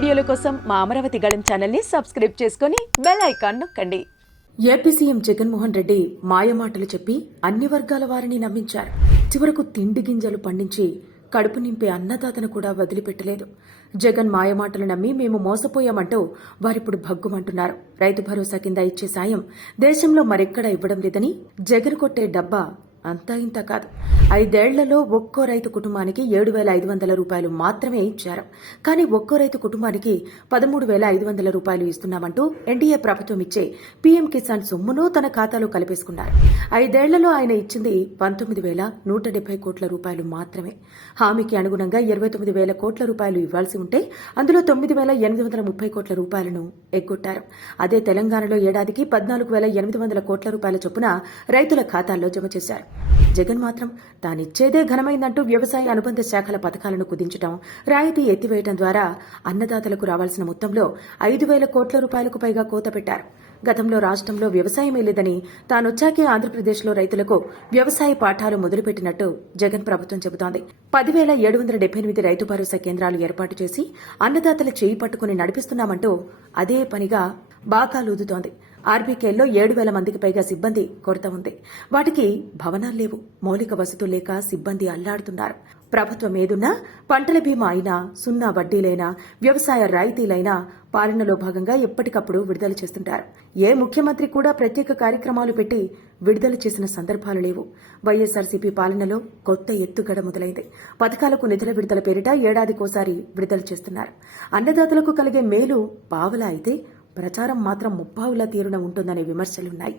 వీడియోల కోసం మా అమరావతి గళం ఛానల్ని సబ్స్క్రైబ్ చేసుకొని బెల్ ఐకాన్ నొక్కండి. ఏపీ సీఎం జగన్మోహన్ రెడ్డి మాయమాటలు చెప్పి అన్ని వర్గాల వారిని నమ్మించారు. చివరకు తిండి గింజలు పండించి కడుపు నింపే అన్నదాతను కూడా వదిలిపెట్టలేదు. జగన్ మాయమాటలు నమ్మి మేము మోసపోయామంటూ వారిప్పుడు భగ్గుమంటున్నారు. రైతు భరోసా కింద ఇచ్చే సాయం దేశంలో మరెక్కడా ఇవ్వడం లేదని జగన్ కొట్టే డబ్బా అంతా ఇంత కాదు. ఐదేళ్ళలో ఒక్కో రైతు కుటుంబానికి ఏడు వేల ఐదు వందల రూపాయలు మాత్రమే ఇచ్చారు. కానీ ఒక్కో రైతు కుటుంబానికి పదమూడు వేల ఐదు వందల రూపాయలు ఇస్తున్నామంటూ ఎన్డీఏ ప్రభుత్వం ఇచ్చే పీఎం కిసాన్ సొమ్మును తన ఖాతాలో కలిపేసుకున్నారు. ఐదేళ్ళలో ఆయన ఇచ్చింది పంతొమ్మిది వేల నూట డెబ్బై కోట్ల రూపాయలు మాత్రమే. హామీకి అనుగుణంగా ఇరవై తొమ్మిది వేల కోట్ల రూపాయలు ఇవ్వాల్సి ఉంటే అందులో తొమ్మిది వేల ఎనిమిది వందల ముప్పై కోట్ల రూపాయలను ఎగ్గొట్టారు. అదే తెలంగాణలో ఏడాదికి పద్నాలుగు వేల ఎనిమిది వందల కోట్ల రూపాయల చొప్పున రైతుల ఖాతాల్లో జమ చేశారు. జగన్ మాత్రం తానిచ్చేదే ఘనమైందంటూ వ్యవసాయ అనుబంధ శాఖల పథకాలను కుదించడం రాయితీ ఎత్తివేయడం ద్వారా అన్నదాతలకు రావాల్సిన మొత్తంలో ఐదు వేల కోట్ల రూపాయలకు పైగా కోత పెట్టారు. గతంలో రాష్ట్రంలో వ్యవసాయమే లేదని తానొచ్చాకే ఆంధ్రప్రదేశ్లో రైతులకు వ్యవసాయ పాఠాలు మొదలుపెట్టినట్టు జగన్ ప్రభుత్వం చెబుతోంది. పదివేల ఏడు వందల డెబ్బై ఎనిమిది రైతు భరోసా కేంద్రాలు ఏర్పాటు చేసి అన్నదాతల చేయి పట్టుకుని నడిపిస్తున్నామంటూ అదే పనిగా బాకాలూదుతోంది. ఆర్బీకేల్లో ఏడు వేల మందికి పైగా సిబ్బంది కొరత ఉంది. వాటికి భవనాలు లేవు. మౌలిక వసతులు లేక సిబ్బంది అల్లాడుతున్నారు. ప్రభుత్వం ఏదున్నా పంటల బీమా అయినా సున్నా వడ్డీలైనా వ్యవసాయ రాయితీలైనా పాలనలో భాగంగా ఎప్పటికప్పుడు విడుదల చేస్తుంటారు. ఏ ముఖ్యమంత్రి కూడా ప్రత్యేక కార్యక్రమాలు పెట్టి విడుదల చేసిన సందర్భాలు లేవు. వైఎస్ఆర్సీపీ పాలనలో కొత్త ఎత్తుగడ మొదలైంది. పథకాలకు నిధుల విడుదల పేరిట ఏడాదికోసారి విడుదల చేస్తున్నారు. అన్నదాతలకు కలిగే మేలు పావలా అయితే ప్రచారం మాత్రం ముప్పావులా తీరున ఉంటుందనే విమర్శలున్నాయి.